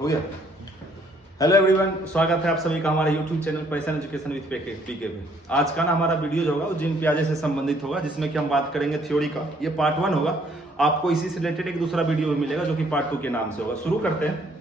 हो गया। Hello everyone, स्वागत है आप सभी का हमारे YouTube channel passion education with PK पे। आज का ना हमारा वीडियो जो होगा वो जीन पियाजे से संबंधित होगा, जिसमें कि हम बात करेंगे थ्योरी का। ये पार्ट 1 होगा। आपको इसी से रिलेटेड एक दूसरा वीडियो भी मिलेगा जो कि पार्ट 2 के नाम से होगा। शुरू करते हैं।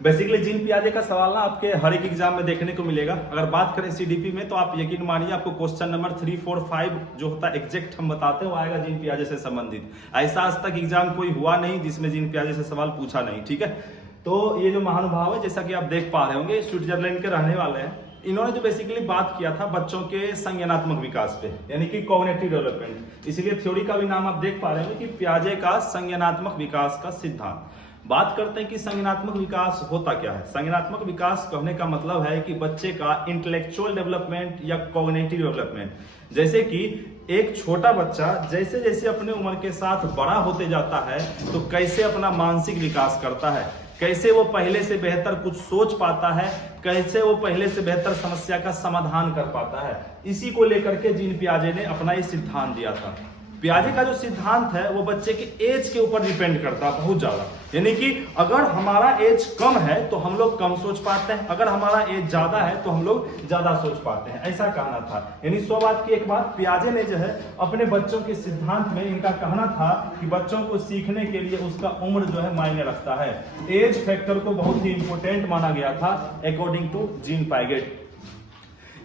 बेसिकली जीन पियाजे का सवाल ना आपके हर एक एग्जाम में देखने को मिलेगा। अगर बात करें सीडीपी में तो आप यकीन मानिए आपको क्वेश्चन नंबर 3, 4, 5 जो होता है एग्जैक्ट हम बताते हैं वो आएगा जीन पियाजे से संबंधित। ऐसा आज तक एग्जाम कोई हुआ नहीं जिसमें जीन पियाजे से सवाल पूछा नहीं। ठीक है, तो ये जो महानुभाव है, जैसा कि आप देख पा रहे होंगे, स्विट्जरलैंड के रहने वाले हैं। इन्होंने जो बेसिकली बात किया था बच्चों के संज्ञानात्मक विकास पे, यानी कि कॉग्निटिव डेवलपमेंट। इसीलिए थ्योरी का भी नाम आप देख पा रहे होंगे कि पियाजे का संज्ञानात्मक विकास का सिद्धांत। बात करते हैं कि संज्ञानात्मक विकास होता क्या है। संज्ञानात्मक विकास कहने का मतलब है कि बच्चे का इंटेलेक्चुअल डेवलपमेंट या कॉग्निटिव डेवलपमेंट। जैसे कि एक छोटा बच्चा जैसे जैसे अपने उम्र के साथ बड़ा होते जाता है तो कैसे अपना मानसिक विकास करता है, कैसे वो पहले से बेहतर कुछ सोच पाता है, कैसे वो पहले से बेहतर समस्या का समाधान कर पाता है। इसी को लेकर के जीन पियाजे ने अपना ये सिद्धांत दिया था। पियाजे का जो सिद्धांत है वो बच्चे के एज के ऊपर डिपेंड करता है बहुत ज्यादा। यानी कि अगर हमारा एज कम है तो हम लोग कम सोच पाते हैं, अगर हमारा एज ज्यादा है तो हम लोग ज्यादा सोच पाते हैं, ऐसा कहना था। यानी 100 बात की एक बात पियाजे ने जो है अपने बच्चों के सिद्धांत में इनका कहना था कि बच्चों को सीखने के लिए उसका उम्र जो है मायने रखता है। एज फैक्टर को बहुत ही इंपॉर्टेंट माना गया था अकॉर्डिंग टू जीन पाइगेट।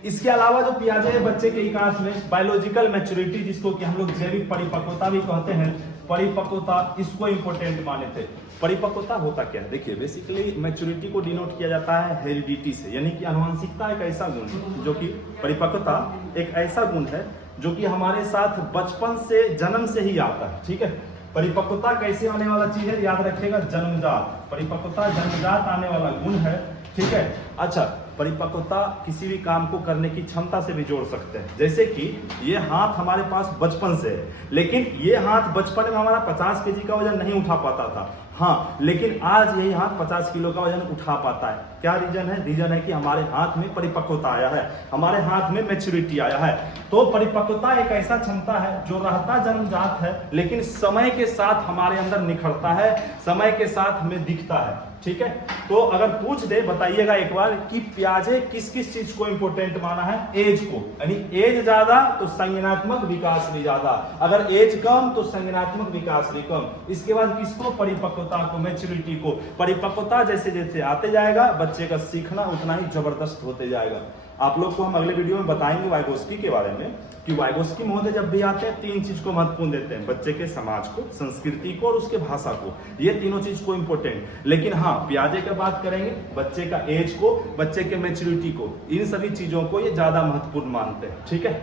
इसके अलावा जो पियाजे है बच्चे के विकास में बायोलॉजिकल मैच्योरिटी, जिसको कि हम लोग जैविक परिपक्वता भी कहते हैं, परिपक्वता, इसको इंपॉर्टेंट माने थे। परिपक्वता होता क्या है? देखिए, बेसिकली मैच्योरिटी को डिनोट किया जाता है हेरिडिटी से, यानी कि आनुवंशिकता एक ऐसा गुण है जो कि परिपक्वता एक ऐसा गुण है जो कि हमारे साथ बचपन से, जन्म से ही आता है। ठीक है, परिपक्वता कैसे आने वाला चीज है याद रखिएगा, जन्मजात। परिपक्वता जन्मजात आने वाला गुण है। ठीक है, अच्छा, परिपक्वता किसी भी काम को करने की क्षमता से भी जोड़ सकते हैं। जैसे कि ये हाथ हमारे पास बचपन से है, लेकिन ये हाथ बचपन में हमारा 50 केजी का वजन नहीं उठा पाता था। हाँ, लेकिन आज यही हाथ 50 किलो का वजन उठा पाता है। क्या रीजन है? रीजन है कि हमारे हाथ में परिपक्वता आया है, हमारे हाथ में मैच्योरिटी आया है। तो परिपक्वता एक ऐसा क्षमता है जो रहता जन्मजात है, लेकिन समय के साथ हमारे अंदर निखरता है, समय के साथ हमें दिखता है। ठीक है, तो अगर पूछ दे बताइएगा एक बार कि पियाजे किस किस चीज को इंपॉर्टेंट माना है? एज को, यानी एज ज्यादा तो संज्ञानात्मक विकास भी ज्यादा, अगर एज कम तो संज्ञानात्मक विकास भी कम। इसके बाद किसको? परिपक्वता को, मैच्योरिटी को। परिपक्वता जैसे जैसे आते जाएगा बच्चे का सीखना उतना ही जबरदस्त होते जाएगा। आप लोग को हम अगले वीडियो में बताएंगे वाइगोस्की के बारे में कि वाइगोस्की महोदय जब भी आते हैं 3 चीज को महत्वपूर्ण देते हैं, बच्चे के समाज को, संस्कृति को और उसके भाषा को। ये तीनों चीज को इंपॉर्टेंट। लेकिन हाँ, पियाजे का बात करेंगे बच्चे का एज को, बच्चे के मैच्योरिटी को, इन सभी चीजों को ये ज्यादा महत्वपूर्ण मानते हैं। ठीक है,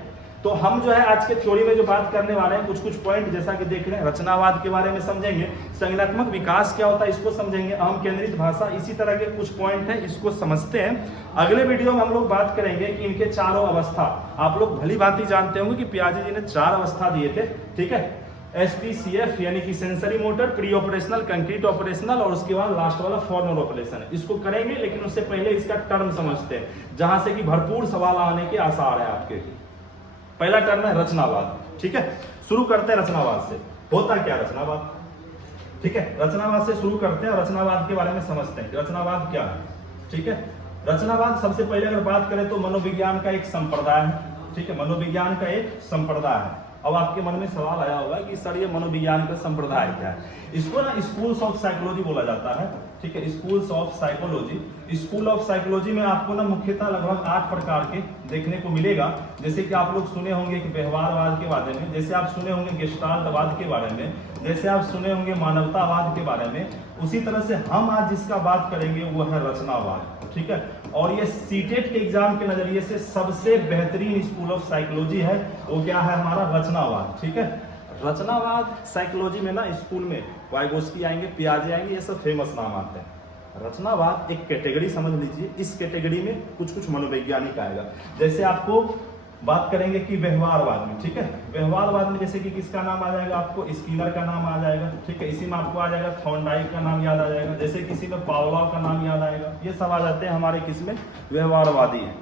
तो हम जो है आज के थ्योरी में जो बात करने वाले हैं कुछ पॉइंट जैसा कि देख रहे हैं, रचनावाद के बारे में समझेंगे, संज्ञानात्मक विकास क्या होता है इसको समझेंगे, अहम केंद्रित भाषा, इसी तरह के कुछ पॉइंट हैं, इसको समझते हैं। अगले वीडियो में हम लोग बात करेंगे कि इनके चारों अवस्था। आप लोग भली भांति जानते होंगे कि पियाजे जी ने 4 अवस्था दिए थे। ठीक है, SPCF यानी कि sensory motor, pre operational, concrete operational और उसके बाद लास्ट वाला फॉर्मल ऑपरेशन। इसको करेंगे, लेकिन उससे पहले इसका टर्म समझते हैं, जहां से कि भरपूर सवाल आने के आसार है आपके। पहला टर्म है रचनावाद। ठीक है, शुरू करते हैं रचनावाद से। होता क्या रचनावाद? ठीक है, रचनावाद से शुरू करते हैं, रचनावाद के बारे में समझते हैं कि रचनावाद क्या है। ठीक है, रचनावाद सबसे पहले अगर बात करें तो मनोविज्ञान का एक संप्रदाय है। ठीक है, मनोविज्ञान का एक संप्रदाय है। अब आपके मन में सवाल आया होगा कि सर ये मनोविज्ञान का संप्रदाय क्या है? इसको ना स्कूल्स ऑफ साइकोलॉजी बोला जाता है। ठीक है, schools of psychology. School of psychology में आपको ना मुख्यतः लगभग 8 प्रकार के देखने को मिलेगा। जैसे कि आप लोग सुने होंगे कि व्यवहारवाद के बारे में, जैसे आप सुने होंगे गेस्टाल्टवाद के बारे में, जैसे आप सुने होंगे मानवतावाद के बारे में। उसी तरह से हम आज जिसका बात करेंगे वो है रचनावाद। ठीक है, और ये सीटेट के एग्जाम के नजरिए से सबसे बेहतरीन स्कूल ऑफ साइकोलॉजी है, वो क्या है? हमारा रचनावाद। ठीक है, रचनावाद साइकोलॉजी में ना स्कूल में वाइगोस्की आएंगे, पियाजे आएंगे, ये सब फेमस नाम आते हैं। रचनावाद एक कैटेगरी समझ लीजिए, इस कैटेगरी में कुछ मनोवैज्ञानिक आएगा। जैसे आपको बात करेंगे कि व्यवहारवाद में। ठीक है, व्यवहारवाद में जैसे कि किसका नाम आ जाएगा? आपको स्किनर का नाम आ जाएगा। ठीक है, इसी में आपको आ जाएगा थॉर्नडाइक का नाम याद आ जाएगा, जैसे किसी में पावलोव का नाम याद आएगा। ये सब आ जाते हैं हमारे किस में? व्यवहारवादी है।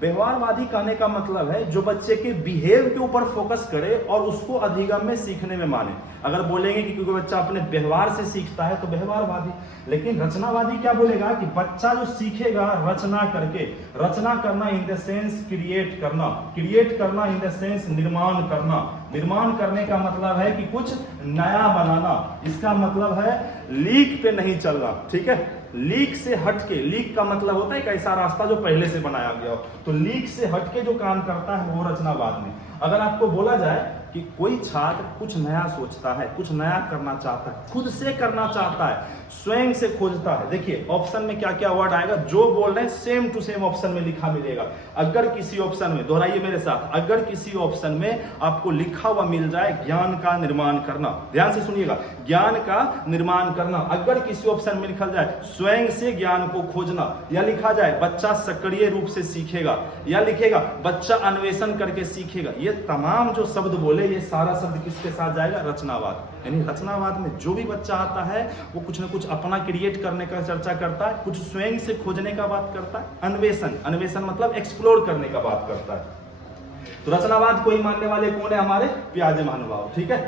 व्यवहारवादी कहने का मतलब है जो बच्चे के बिहेव के ऊपर फोकस करे और उसको अधिगम में सीखने में माने। अगर बोलेंगे कि क्योंकि बच्चा अपने व्यवहार से सीखता है तो व्यवहारवादी। लेकिन रचनावादी क्या बोलेगा कि बच्चा जो सीखेगा रचना करके, रचना करना इन द सेंस क्रिएट करना, क्रिएट करना इन द सेंस निर्माण करना, निर्माण करने का मतलब है कि कुछ नया बनाना। इसका मतलब है लीक पे नहीं चलना, ठीक है, लीक से हटके। लीक का मतलब होता है एक ऐसा रास्ता जो पहले से बनाया गया हो, तो लीक से हटके जो काम करता है वो रचनावाद में। अगर आपको बोला जाए कि कोई छात्र कुछ नया सोचता है, कुछ नया करना चाहता है, खुद से करना चाहता है, स्वयं से खोजता है, देखिए ऑप्शन में क्या क्या वर्ड आएगा, जो बोल रहे हैं सेम टू सेम ऑप्शन में लिखा मिलेगा। अगर किसी ऑप्शन में, दोहराइए मेरे साथ, अगर किसी ऑप्शन में आपको लिखा हुआ मिल जाए ज्ञान का निर्माण करना, ध्यान से सुनिएगा, ज्ञान का निर्माण करना, अगर किसी ऑप्शन में लिखा जाए स्वयं से ज्ञान को खोजना, या लिखा जाए बच्चा सक्रिय रूप से सीखेगा, या लिखेगा बच्चा अन्वेषण करके सीखेगा, ये तमाम जो शब्द बोले ये सारा शब्द किसके साथ जाएगा, रचनावाद। यानी रचनावाद में जो भी बच्चा आता है वो कुछ ना कुछ अपना क्रिएट करने का चर्चा करता है, कुछ स्वयं से खोजने का बात करता है, अन्वेषण, अन्वेषण मतलब एक्सप्लोर करने का बात करता है। तो रचनावाद को ही मानने वाले कौन है, हमारे पियाजे महानुभाव, ठीक है।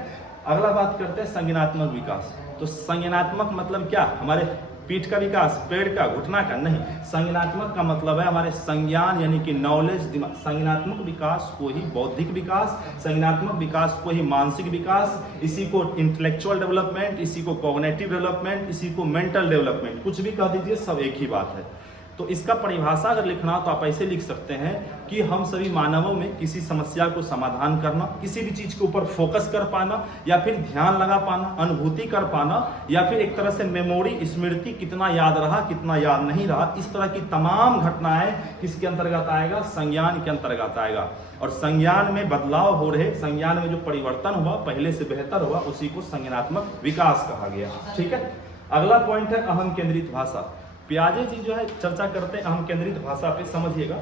अगला बात करते हैं संज्ञानात्मक विकास। तो संज्ञानात्मक मतलब क्या, हमारे पीठ का विकास, पेड़ का, घुटना का नहीं। संज्ञानात्मक का मतलब है हमारे संज्ञान यानी कि नॉलेज, दिमाग। संज्ञानात्मक विकास को ही बौद्धिक विकास, संज्ञानात्मक विकास को ही मानसिक विकास, इसी को इंटेलेक्चुअल डेवलपमेंट, इसी को कॉग्निटिव डेवलपमेंट, इसी को मेंटल डेवलपमेंट, कुछ भी कह दीजिए, सब एक ही बात है। तो इसका परिभाषा अगर लिखना हो तो आप ऐसे लिख सकते हैं कि हम सभी मानवों में किसी समस्या को समाधान करना, किसी भी चीज के ऊपर फोकस कर पाना, या फिर ध्यान लगा पाना, अनुभूति कर पाना, या फिर एक तरह से मेमोरी, स्मृति, कितना याद रहा कितना याद नहीं रहा, इस तरह की तमाम घटनाएं किसके अंतर्गत आएगा, संज्ञान के अंतर्गत आएगा। और संज्ञान में बदलाव हो रहे, संज्ञान में जो परिवर्तन हुआ, पहले से बेहतर हुआ, उसी को संज्ञानात्मक विकास कहा गया, ठीक है। अगला पॉइंट है अहम केंद्रित भाषा। पियाजे जी जो है चर्चा करते हैं अहम केंद्रित भाषा पे, समझिएगा।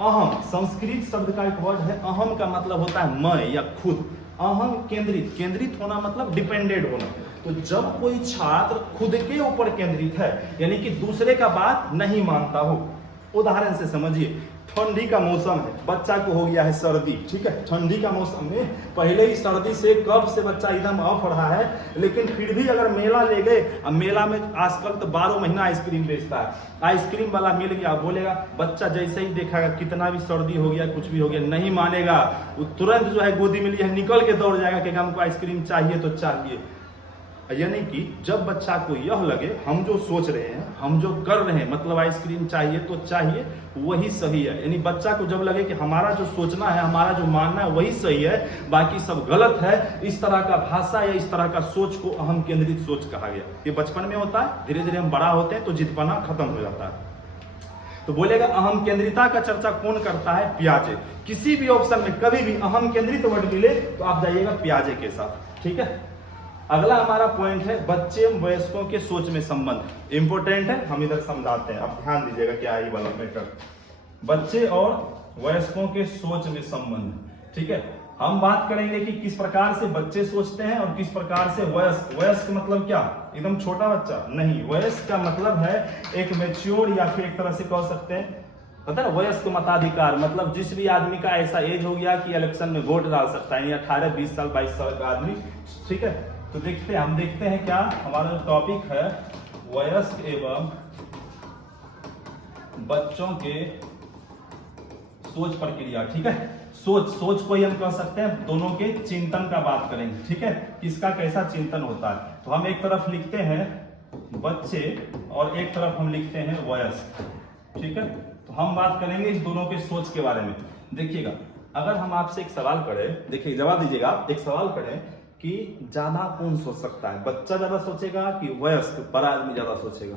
अहम संस्कृत शब्द का एक वर्ड है, अहम का मतलब होता है मैं या खुद। अहम केंद्रित, केंद्रित होना मतलब डिपेंडेंट होना। तो जब कोई छात्र खुद के ऊपर केंद्रित है, यानी कि दूसरे का बात नहीं मानता हो, उदाहरण से समझिए, ठंडी का मौसम है, बच्चा को हो गया है सर्दी, ठीक है, ठंडी का मौसम में पहले ही सर्दी से कब से बच्चा एकदम ऑफ रहा है, लेकिन फिर भी अगर मेला ले गए, अब मेला में आजकल तो 12 महीना आइसक्रीम बेचता है, आइसक्रीम वाला मिल गया, बोलेगा, बच्चा जैसे ही देखेगा कितना भी सर्दी हो गया, कुछ भी हो गया, नहीं मानेगा, वो तुरंत जो है गोदी मिली है निकल के दौड़ जाएगा कि हमको आइसक्रीम चाहिए तो चाहिए। यानी कि जब बच्चा को यह लगे हम जो सोच रहे हैं, हम जो कर रहे हैं, मतलब आइसक्रीम चाहिए तो चाहिए, वही सही है। यानी बच्चा को जब लगे कि हमारा जो सोचना है, हमारा जो मानना है वही सही है, बाकी सब गलत है, इस तरह का भाषा या इस तरह का सोच को अहम केंद्रित सोच कहा गया। ये बचपन में होता है, धीरे धीरे हम बड़ा होते हैं तो जिदपना खत्म हो जाता है। तो बोलेगा अहम केंद्रिता का चर्चा कौन करता है, पियाजे। किसी भी ऑप्शन में कभी भी अहम केंद्रित वर्ड मिले तो आप जाइएगा पियाजे के साथ, ठीक है। अगला हमारा पॉइंट है बच्चे वयस्कों के सोच में संबंध। इंपोर्टेंट है, हम इधर समझाते हैं, आप ध्यान दीजिएगा क्या है ये वाला मैटर। बच्चे और वयस्कों के सोच में संबंध, ठीक है। हम बात करेंगे कि किस प्रकार से बच्चे सोचते हैं और किस प्रकार से वयस्क। वयस्क मतलब क्या, एकदम छोटा बच्चा नहीं, वयस्क का मतलब है एक मैच्योर, या फिर एक तरह से कह सकते हैं, पता है, वयस्क मताधिकार मतलब जिस भी आदमी का ऐसा एज हो गया कि इलेक्शन में वोट डाल सकता है, 18, 20 साल, 22 साल का आदमी, ठीक है। तो देखते हैं, हम देखते हैं क्या हमारा जो टॉपिक है, वयस्क एवं बच्चों के सोच प्रक्रिया, ठीक है। सोच को ही हम कह सकते हैं, दोनों के चिंतन का बात करेंगे, ठीक है, किसका कैसा चिंतन होता है। तो हम एक तरफ लिखते हैं बच्चे और एक तरफ हम लिखते हैं वयस्क, ठीक है। तो हम बात करेंगे इस दोनों के सोच के बारे में। देखिएगा, अगर हम आपसे एक सवाल करें, देखिए जवाब दीजिएगा, एक सवाल करें कि ज्यादा कौन सोच सकता है, बच्चा ज्यादा सोचेगा कि वयस्क बड़ा आदमी ज्यादा सोचेगा।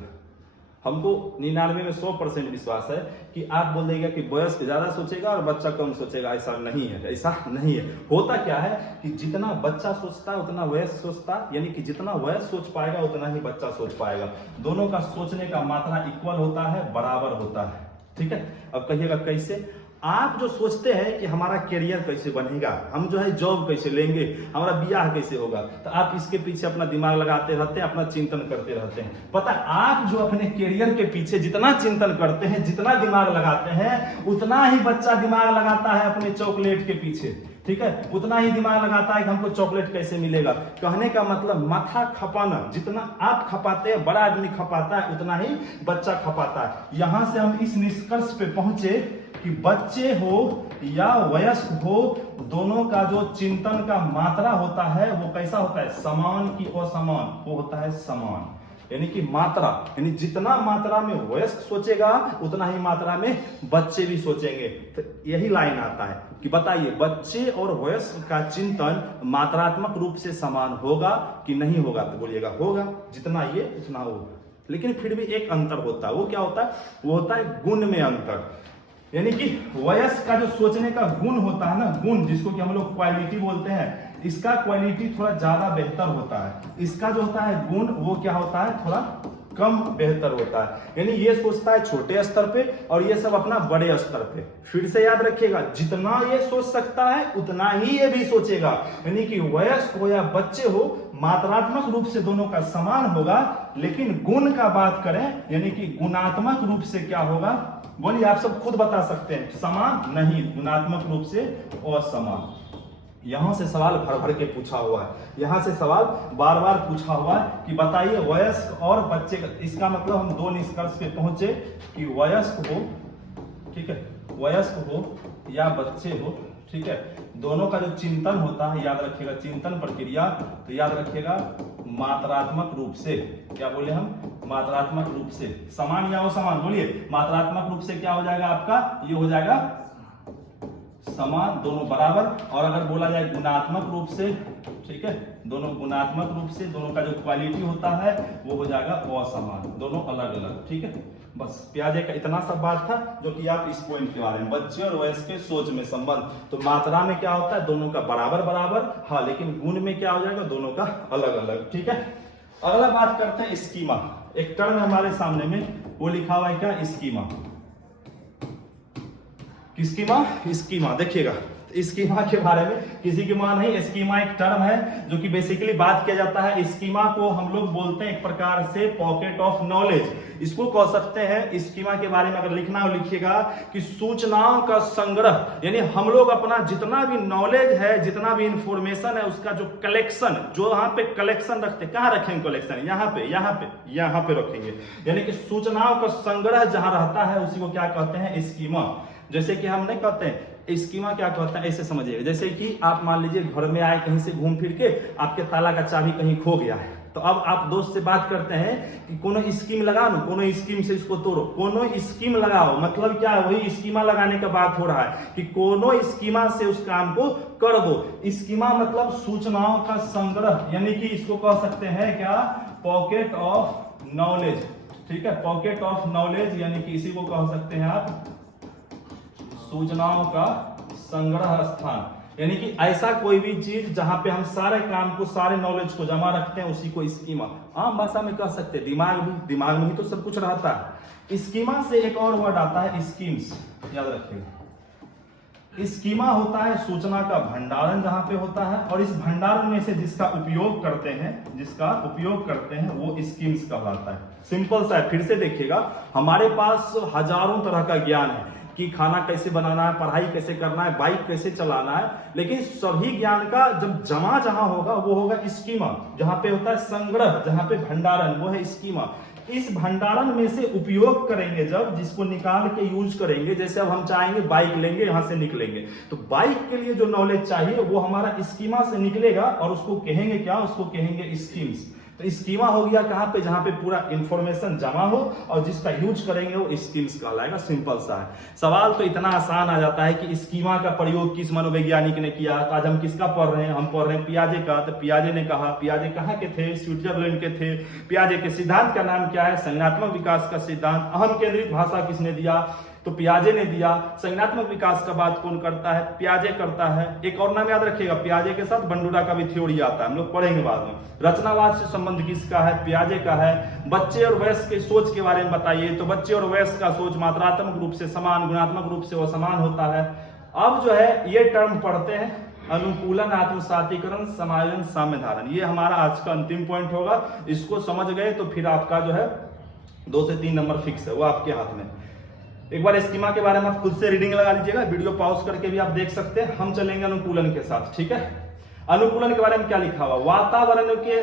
हमको 99 में 100% विश्वास है कि आप बोल देगा कि वयस्क ज्यादा सोचेगा और बच्चा कम सोचेगा। ऐसा नहीं है, ऐसा नहीं है। होता क्या है कि जितना बच्चा सोचता है उतना वयस्क सोचता है, यानी कि जितना वयस्क सोच पाएगा उतना ही बच्चा सोच पाएगा। दोनों का सोचने का मात्रा इक्वल होता है, बराबर होता है, ठीक है। अब कहिएगा कैसे। आप जो सोचते हैं कि हमारा करियर कैसे बनेगा, हम जो है जॉब कैसे लेंगे, हमारा ब्याह कैसे होगा, तो आप इसके पीछे अपना दिमाग लगाते रहते हैं, अपना चिंतन करते रहते हैं। पता आप जो अपने करियर के पीछे जितना चिंतन करते हैं, जितना दिमाग लगाते हैं, उतना ही बच्चा दिमाग लगाता है अपने चॉकलेट के पीछे, ठीक है, उतना ही दिमाग लगाता है कि हमको चॉकलेट कैसे मिलेगा। कहने का मतलब माथा खपाना, जितना आप खपाते हैं, बड़ा आदमी खपाता है, उतना ही बच्चा खपाता है। यहां से हम इस निष्कर्ष पे पहुंचे कि बच्चे हो या वयस्क हो, दोनों का जो चिंतन का मात्रा होता है वो कैसा होता है, समान की असमान, वो होता है समान। यानी कि मात्रा, यानी जितना मात्रा में वयस्क सोचेगा उतना ही मात्रा में बच्चे भी सोचेंगे। तो यही लाइन आता है कि बताइए बच्चे और वयस्क का चिंतन मात्रात्मक रूप से समान होगा कि नहीं होगा, तो बोलिएगा होगा, जितना ये उतना होगा। लेकिन फिर भी एक अंतर होता है, वो क्या होता है, वो होता है गुण में अंतर। यानी कि वयस्क का जो सोचने का गुण होता है ना, गुण जिसको कि हम लोग क्वालिटी बोलते हैं, इसका क्वालिटी थोड़ा ज्यादा बेहतर होता है। इसका जो होता है गुण वो क्या होता है, थोड़ा कम बेहतर होता है। यानी ये सोचता है छोटे स्तर पे और ये सब अपना बड़े स्तर पे। फिर से याद रखिएगा, जितना ये सोच सकता है उतना ही ये भी सोचेगा। यानी कि वयस्क हो या बच्चे हो, मात्रात्मक रूप से दोनों का समान होगा, लेकिन गुण का बात करें यानी कि गुणात्मक रूप से क्या होगा, बोलिए आप सब खुद बता सकते हैं, समान नहीं, गुणात्मक रूप से असमान। यहां से सवाल भर भर के पूछा हुआ है, यहां से सवाल बार बार पूछा हुआ है कि बताइए वयस्क और बच्चे का, इसका मतलब हम दो निष्कर्ष पे पहुंचे कि वयस्क हो, ठीक है, वयस्क हो या बच्चे हो, ठीक है, दोनों का जो चिंतन होता है, याद रखिएगा चिंतन प्रक्रिया, तो याद रखिएगा मात्रात्मक रूप से, क्या बोले हम, मात्रात्मक रूप से समान या असमान, बोलिए मात्रात्मक रूप से क्या हो जाएगा आपका, ये हो जाएगा समान, दोनों बराबर। और अगर बोला जाए गुणात्मक रूप से, ठीक है, दोनों गुणात्मक रूप से, दोनों का जो क्वालिटी होता है वो हो जाएगा असमान, दोनों अलग अलग, ठीक है। बस प्याजे का इतना सब बात था जो कि आप इस पॉइंट के बारे में, बच्चे और वयस्क के सोच में संबंध। तो मात्रा में क्या होता है, दोनों का बराबर बराबर, हाँ, लेकिन गुण में क्या हो जाएगा, दोनों का अलग अलग, ठीक है। अगला बात करते हैं स्कीमा। एक टर्म हमारे सामने में वो लिखा हुआ है क्या, स्कीमा। स्कीमा, स्कीमा देखिएगा, स्कीमा के बारे में किसी की मां नहीं, स्कीमा एक टर्म है जो कि बेसिकली बात किया जाता है। स्कीमा को हम लोग बोलते हैं एक प्रकार से पॉकेट ऑफ नॉलेज, इसको कह सकते हैं। स्कीमा के बारे में अगर लिखना हो लिखिएगा कि सूचनाओं का संग्रह, यानी हम लोग अपना जितना भी नॉलेज है, जितना भी इंफॉर्मेशन है, उसका जो कलेक्शन, जो यहाँ पे कलेक्शन रखते, कहाँ रखेंगे कलेक्शन, यहाँ पे, यहाँ पे, यहाँ पे रखेंगे। यानी कि सूचनाओं का संग्रह जहां रहता है उसी को क्या कहते हैं, स्कीमा। जैसे कि हम नहीं कहते हैं स्कीमा, क्या कहते हैं, ऐसे समझिएगा, जैसे कि आप मान लीजिए घर में आए कहीं से घूम फिर के, आपके ताला का चाबी कहीं खो गया है, तो अब आप दोस्त से बात करते हैं कि कोनो स्कीम लगाओ ना, कोनो स्कीम से इसको तोड़ो, कोनो स्कीम लगाओ, मतलब क्या है, वही स्कीमा लगाने का बात हो रहा है कि कोनो स्कीमा से उस काम को कर दो। स्कीमा मतलब सूचनाओं का संग्रह, यानी कि इसको कह सकते हैं क्या, पॉकेट ऑफ नॉलेज, ठीक है, पॉकेट ऑफ नॉलेज, यानी कि इसी को कह सकते हैं आप सूचनाओं का संग्रह स्थान। यानी कि ऐसा कोई भी चीज जहां पे हम सारे काम को, सारे नॉलेज को जमा रखते हैं, उसी को स्कीमा, आम भाषा में कह सकते हैं। दिमाग में ही तो सब कुछ रहता है। स्कीमा से एक और वर्ड आता है स्कीम्स, याद रखिएगा। स्कीमा होता है सूचना का भंडारण जहां पे होता है, और इस भंडारण में से जिसका उपयोग करते हैं वो स्कीम्स कहलाता है। सिंपल सा है, फिर से देखिएगा, हमारे पास हजारों तरह का ज्ञान है कि खाना कैसे बनाना है, पढ़ाई कैसे करना है, बाइक कैसे चलाना है, लेकिन सभी ज्ञान का जब जमा जहां होगा वो होगा स्कीमा। जहां पे होता है संग्रह, जहां पे भंडारण, वो है स्कीमा। इस भंडारण में से उपयोग करेंगे जब, जिसको निकाल के यूज करेंगे। जैसे अब हम चाहेंगे बाइक लेंगे, यहां से निकलेंगे, तो बाइक के लिए जो नॉलेज चाहिए वो हमारा स्कीमा से निकलेगा, और उसको कहेंगे क्या, उसको कहेंगे स्कीम्स। तो स्कीमा हो गया कहां पे, जहां पे पूरा इंफॉर्मेशन जमा हो और जिसका यूज करेंगे वो स्कीम्स कहलाएगा। सिंपल सा है। सवाल तो इतना आसान आ जाता है कि स्कीमा का प्रयोग किस मनोवैज्ञानिक ने किया। तो आज हम किसका पढ़ रहे हैं, हम पढ़ रहे हैं पियाजे का। तो पियाजे ने कहा, पियाजे कहाँ के थे, स्विट्जरलैंड के थे। पियाजे के सिद्धांत का नाम क्या है, संज्ञानात्मक विकास का सिद्धांत। अहम केंद्रित भाषा किसने दिया, तो पियाजे ने दिया। संज्ञानात्मक विकास का बात कौन करता है? पियाजे करता है। एक और नाम याद रखिएगा, पियाजे के साथ बंडूरा का भी थ्योरी आता है, हम लोग पढ़ेंगे बाद में। रचनावाद से संबंध किसका है? पियाजे का है। बच्चे और वयस्क की सोच के बारे में बताइए, तो बच्चे और वयस्क का सोच मात्रात्मक रूप से समान, गुणात्मक रूप से असमान होता है। अब जो है ये टर्म पढ़ते हैं, अनुकूलन, आत्मसातीकरण, समायोजन, साम्य धारण। ये हमारा आज का अंतिम पॉइंट होगा। इसको समझ गए तो फिर आपका जो है 2 से 3 नंबर फिक्स है, वो आपके हाथ में। एक बार स्कीमा के बारे में आप खुद से रीडिंग लगा लीजिएगा, वीडियो पॉज करके भी आप देख सकते हैं। हम चलेंगे अनुकूलन के साथ, ठीक है। अनुकूलन के बारे में क्या लिखा हुआ? वातावरण के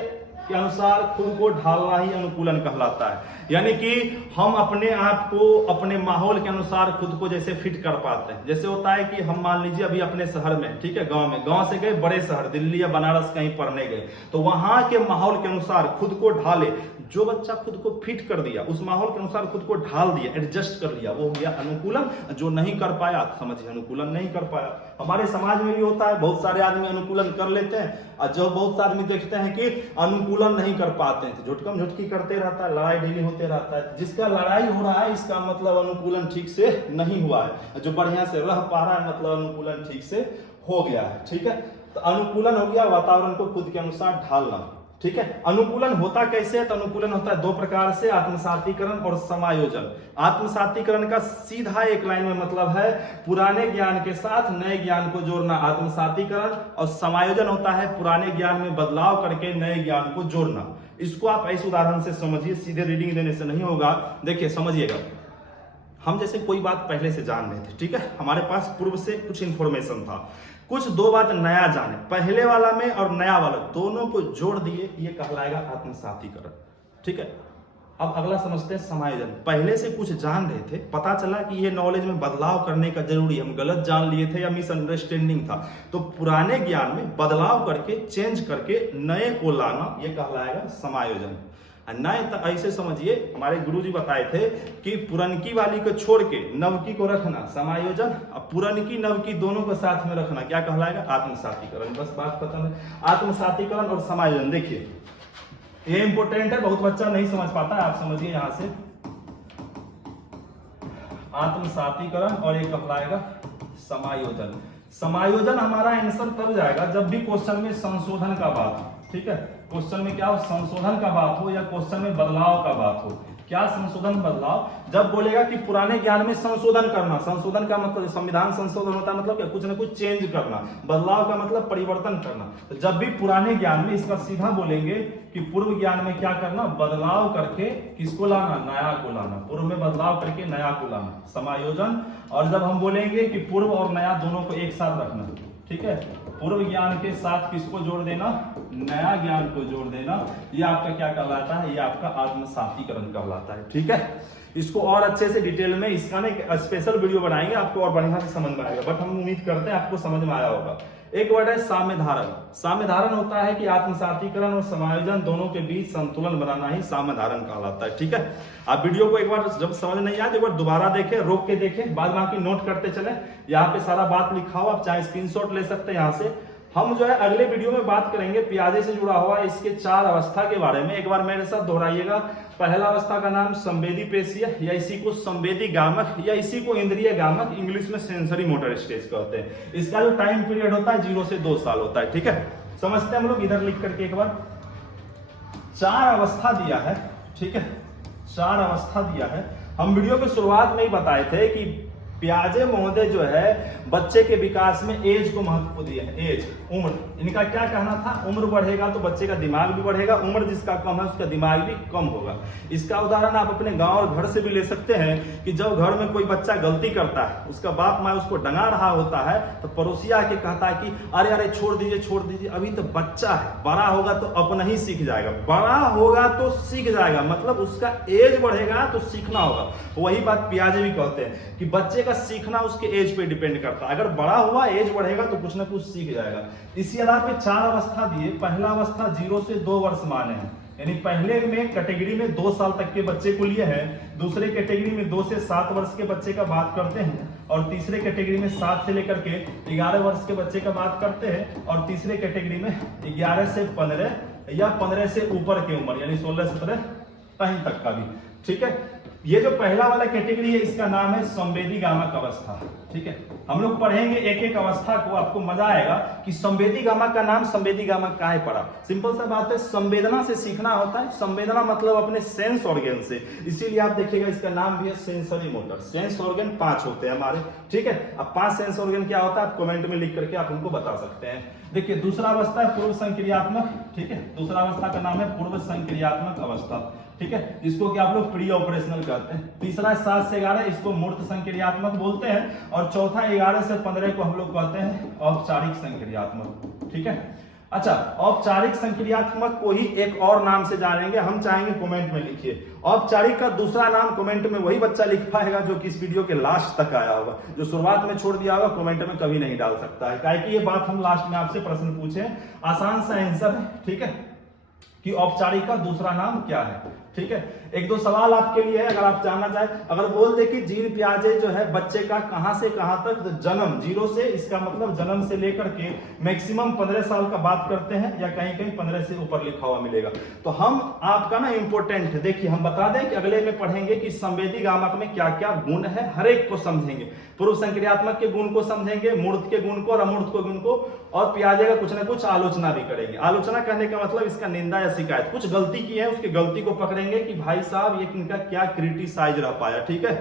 अनुसार खुद को ढालना ही अनुकूलन कहलाता है। यानी कि हम अपने आप को अपने माहौल के अनुसार खुद को जैसे फिट कर पाते हैं। जैसे होता है कि हम मान लीजिए अभी अपने शहर में, ठीक है, गांव से गए बड़े शहर दिल्ली या बनारस कहीं पढ़ने गए, तो वहां के माहौल के अनुसार खुद को ढाले। जो बच्चा खुद को फिट कर दिया, उस माहौल के अनुसार खुद को ढाल दिया, एडजस्ट कर लिया, वो हो गया अनुकूलन। जो नहीं कर पाया तो समझिए अनुकूलन नहीं कर पाया। हमारे समाज में भी होता है, बहुत सारे आदमी अनुकूलन कर लेते हैं और जो बहुत सारे आदमी देखते हैं कि अनुकूलन नहीं कर पाते हैं, तो झुटकम झुटकी करते रहता है, लड़ाई ढीली होते रहता है। जिसका लड़ाई हो रहा है इसका मतलब अनुकूलन ठीक से नहीं हुआ है। जो बढ़िया से रह पा रहा है मतलब अनुकूलन ठीक से हो गया है, ठीक है। तो अनुकूलन हो गया वातावरण को खुद के अनुसार ढालना, ठीक है। अनुकूलन होता कैसे है? तो अनुकूलन होता है 2 प्रकार से, आत्मसातीकरण और समायोजन। आत्मसातीकरण का सीधा एक लाइन में मतलब है पुराने ज्ञान के साथ नए ज्ञान को जोड़ना, आत्मसातीकरण। और समायोजन होता है पुराने ज्ञान में बदलाव करके नए ज्ञान को जोड़ना। इसको आप ऐसे उदाहरण से समझिए, सीधे रीडिंग देने से नहीं होगा। देखिए समझिएगा, हम जैसे कोई बात पहले से जान रहे थे, ठीक है, हमारे पास पूर्व से कुछ इंफॉर्मेशन था, कुछ 2 बात नया जाने, पहले वाला में और नया वाला दोनों को जोड़ दिए, ये कहलाएगा आत्मसातीकरण, ठीक है। अब अगला समझते हैं समायोजन। पहले से कुछ जान रहे थे, पता चला कि ये नॉलेज में बदलाव करने का जरूरी, हम गलत जान लिए थे या मिसअंडरस्टैंडिंग था, तो पुराने ज्ञान में बदलाव करके, चेंज करके नए को लाना, ये कहलाएगा समायोजन। नए तो ऐसे समझिए, हमारे गुरुजी बताए थे कि पुरनकी वाली को छोड़ के नवकी को रखना समायोजन, और पुरनकी नवकी दोनों को साथ में रखना क्या कहलाएगा? आत्मसातीकरण। बस बात खत्म है। आत्मसातीकरण और समायोजन, देखिए ये इंपॉर्टेंट है, बहुत बच्चा नहीं समझ पाता है, आप समझिए यहां से। आत्मसातीकरण और ये कहलाएगा समायोजन। समायोजन हमारा आंसर तब जाएगा जब भी क्वेश्चन में संशोधन का बात हो, ठीक है। क्वेश्चन में क्या हो? संशोधन का बात हो या क्वेश्चन में बदलाव का बात हो। क्या संशोधन बदलाव? जब बोलेगा कि पुराने ज्ञान में संशोधन करना, संशोधन का मतलब संविधान संशोधन होता है, मतलब क्या? कुछ ना कुछ चेंज करना। बदलाव का मतलब परिवर्तन करना। तो जब भी पुराने ज्ञान में, इसका सीधा बोलेंगे कि पूर्व ज्ञान में क्या करना? बदलाव करके किसको लाना? नया को लाना। पूर्व में बदलाव करके नया को लाना, समायोजन। और जब हम बोलेंगे कि पूर्व और नया दोनों को एक साथ रखना, ठीक है, पूर्व ज्ञान के साथ किसको जोड़ देना? नया ज्ञान को जोड़ देना, ये आपका क्या कहलाता है? ये आपका आत्मसातीकरण कहलाता है, ठीक है। इसको और अच्छे से डिटेल में इसका ना स्पेशल वीडियो बनाएंगे, आपको और बढ़िया से समझ में आएगा, बट हम उम्मीद करते हैं आपको समझ में आया होगा। एक वर्ड है साम्य धारण। साम्य धारण होता है कि आत्मसातीकरण और समायोजन दोनों के बीच संतुलन बनाना ही साम्य धारण कहलाता है, ठीक है। आप वीडियो को एक बार जब समझ नहीं आए तो एक बार दोबारा देखें, रोक के देखें, बाद बाकी नोट करते चले। यहाँ पे सारा बात लिखा हो, आप चाहे स्क्रीनशॉट ले सकते हैं यहाँ से। हम जो है अगले वीडियो में बात करेंगे पियाजे से जुड़ा हुआ इसके 4 अवस्था के बारे में। एक बार मेरे साथ दोहराइएगा। पहला अवस्था का नाम संवेदी पेशीय, या इसी को संवेदी गामक, या इसी को इंद्रिय गामक, इंग्लिश में सेंसरी मोटर स्टेज कहते हैं। इसका जो टाइम पीरियड होता है 0 से 2 साल होता है, ठीक है। समझते हैं हम लोग, इधर लिख करके एक बार। 4 अवस्था दिया है, ठीक है, 4 अवस्था दिया है। हम वीडियो की शुरुआत में ही बताए थे कि पियाजे महोदय जो है बच्चे के विकास में एज को महत्व दिया है। एज, उम्र, इनका क्या कहना था? उम्र बढ़ेगा तो बच्चे का दिमाग भी बढ़ेगा, उम्र जिसका कम है उसका दिमाग भी कम होगा। इसका उदाहरण आप अपने गांव और घर से भी ले सकते हैं कि जब घर में कोई बच्चा गलती करता है, उसका बाप माँ उसको डंगा रहा होता है, तो पड़ोसी आके कहता है कि अरे अरे छोड़ दीजिए, अभी तो बच्चा है, बड़ा होगा तो अपना ही सीख जाएगा, बड़ा होगा तो सीख जाएगा, मतलब उसका एज बढ़ेगा तो सीखना होगा। वही बात पियाजे भी कहते हैं कि बच्चे का सीखना उसके एज पे डिपेंड करता है। अगर बड़ा हुआ, एज बढ़ेगा तो कुछ ना कुछ सीख जाएगा। इसी आधार पे 4 अवस्था दिए। पहला अवस्था 0 से 2 वर्ष माने हैं, यानी पहले में कैटेगरी में 2 साल तक के बच्चे को लिए हैं, दूसरे कैटेगरी में 2 से 7 वर्ष के बच्चे का बात करते हैं, और तीसरे कैटेगरी में 7 से लेकर के 11 वर्ष के बच्चे का बात करते हैं, और तीसरे कैटेगरी में 11 से 15 या 15 से ऊपर की उम्र, यानी 16-17 कहीं तक का भी, ठीक है। ये जो पहला वाला कैटेगरी है इसका नाम है संवेदी गामक अवस्था। ठीक है, हम लोग पढ़ेंगे एक एक अवस्था को, आपको मजा आएगा कि संवेदी गामक का नाम संवेदी गामक काहे पड़ा। सिंपल सा बात है, संवेदना से सीखना होता है। संवेदना मतलब अपने सेंस ऑर्गन से, इसीलिए आप देखिएगा इसका नाम भी है सेंसरी मोटर। सेंस ऑर्गन 5 होते हैं हमारे। ठीक है, अब 5 सेंस ऑर्गन क्या होता है आप कमेंट में लिख करके आप उनको बता सकते हैं। देखिए दूसरा अवस्था है पूर्व संक्रियात्मक। ठीक है, दूसरा अवस्था का नाम है पूर्व संक्रियात्मक अवस्था। ठीक है, इसको क्या आप लोग प्री ऑपरेशनल कहते हैं। तीसरा 7 से 11 इसको मूर्त संक्रियात्मक बोलते हैं, और चौथा 11 से 15 को हम लोग कहते हैं औपचारिक संक्रियात्मक। ठीक है, अच्छा, औपचारिक संक्रियात्मक को ही एक और नाम से जानेंगे, हम चाहेंगे कमेंट में लिखिए। औपचारिक का दूसरा नाम कमेंट में वही बच्चा लिख पाएगा जो कि इस वीडियो के लास्ट तक आया होगा। जो शुरुआत में छोड़ दिया होगा कमेंट में कभी नहीं डाल सकता है, काहे कि ये बात हम लास्ट में आपसे प्रश्न पूछे, आसान सा आंसर है। ठीक है, कि औपचारिक का दूसरा नाम क्या है। ठीक है, एक दो सवाल आपके लिए है अगर आप जानना चाहें। अगर बोल दे कि जीन पियाजे जो है बच्चे का कहां से कहां तक, जन्म 0 से, इसका मतलब जन्म से लेकर के मैक्सिमम 15 साल का बात करते हैं, या कहीं कहीं 15 से ऊपर लिखा हुआ मिलेगा। तो हम आपका ना इंपोर्टेंट है, देखिए हम बता दें कि अगले में पढ़ेंगे कि संवेदी गामक में क्या क्या गुण है, हर एक को समझेंगे। पूर्व संक्रियात्मक के गुण को समझेंगे, मूर्त के गुण को और अमूर्त के गुण को, और पियाजे का कुछ ना कुछ आलोचना भी करेंगे। आलोचना करने का मतलब इसका निंदा या शिकायत, कुछ गलती की है उसकी गलती को पकड़ेंगे कि भाई साहब ये इनका क्या क्रिटिसाइज रह पाया। ठीक है,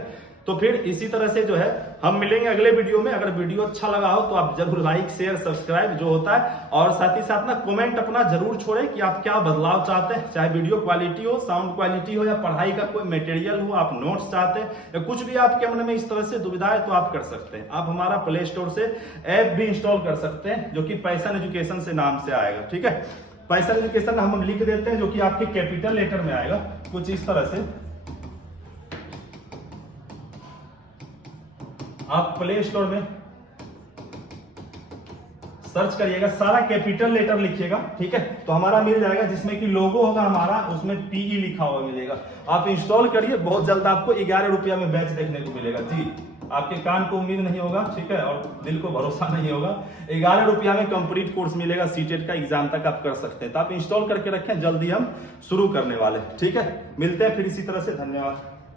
तो फिर इसी तरह से जो है हम मिलेंगे अगले वीडियो में। अगर वीडियो अच्छा लगा हो तो आप जरूर लाइक शेयर सब्सक्राइब जो होता है, और साथ ही साथ ना कमेंट अपना जरूर छोड़ें कि आप क्या बदलाव चाहते हैं, चाहे वीडियो क्वालिटी हो, साउंड क्वालिटी हो, या पढ़ाई का कोई मटेरियल हो, आप नोट्स चाहते हैं, या कुछ भी आपके मन में इस तरह से दुविधा है तो आप कर सकते हैं। आप हमारा प्ले स्टोर से ऐप भी इंस्टॉल कर सकते हैं जो कि पैशन एजुकेशन से नाम से आएगा। ठीक है, पैशन एजुकेशन हम लिख देते हैं जो कि आपके कैपिटल लेटर में आएगा कुछ इस तरह से। आप प्ले स्टोर में सर्च करिएगा, सारा कैपिटल लेटर लिखिएगा। ठीक है, तो हमारा मिल जाएगा, जिसमें कि लोगो होगा हमारा, उसमें PE लिखा हुआ मिलेगा। आप इंस्टॉल करिए, बहुत जल्द आपको 11 रुपया में बैच देखने को मिलेगा। जी, आपके कान को उम्मीद नहीं होगा, ठीक है, और दिल को भरोसा नहीं होगा। 11 रुपया में कंप्लीट कोर्स मिलेगा, सीटेट का एग्जाम तक आप कर सकते हैं। तो आप इंस्टॉल करके रखें, जल्दी हम शुरू करने वाले। ठीक है, मिलते हैं फिर इसी तरह से, धन्यवाद।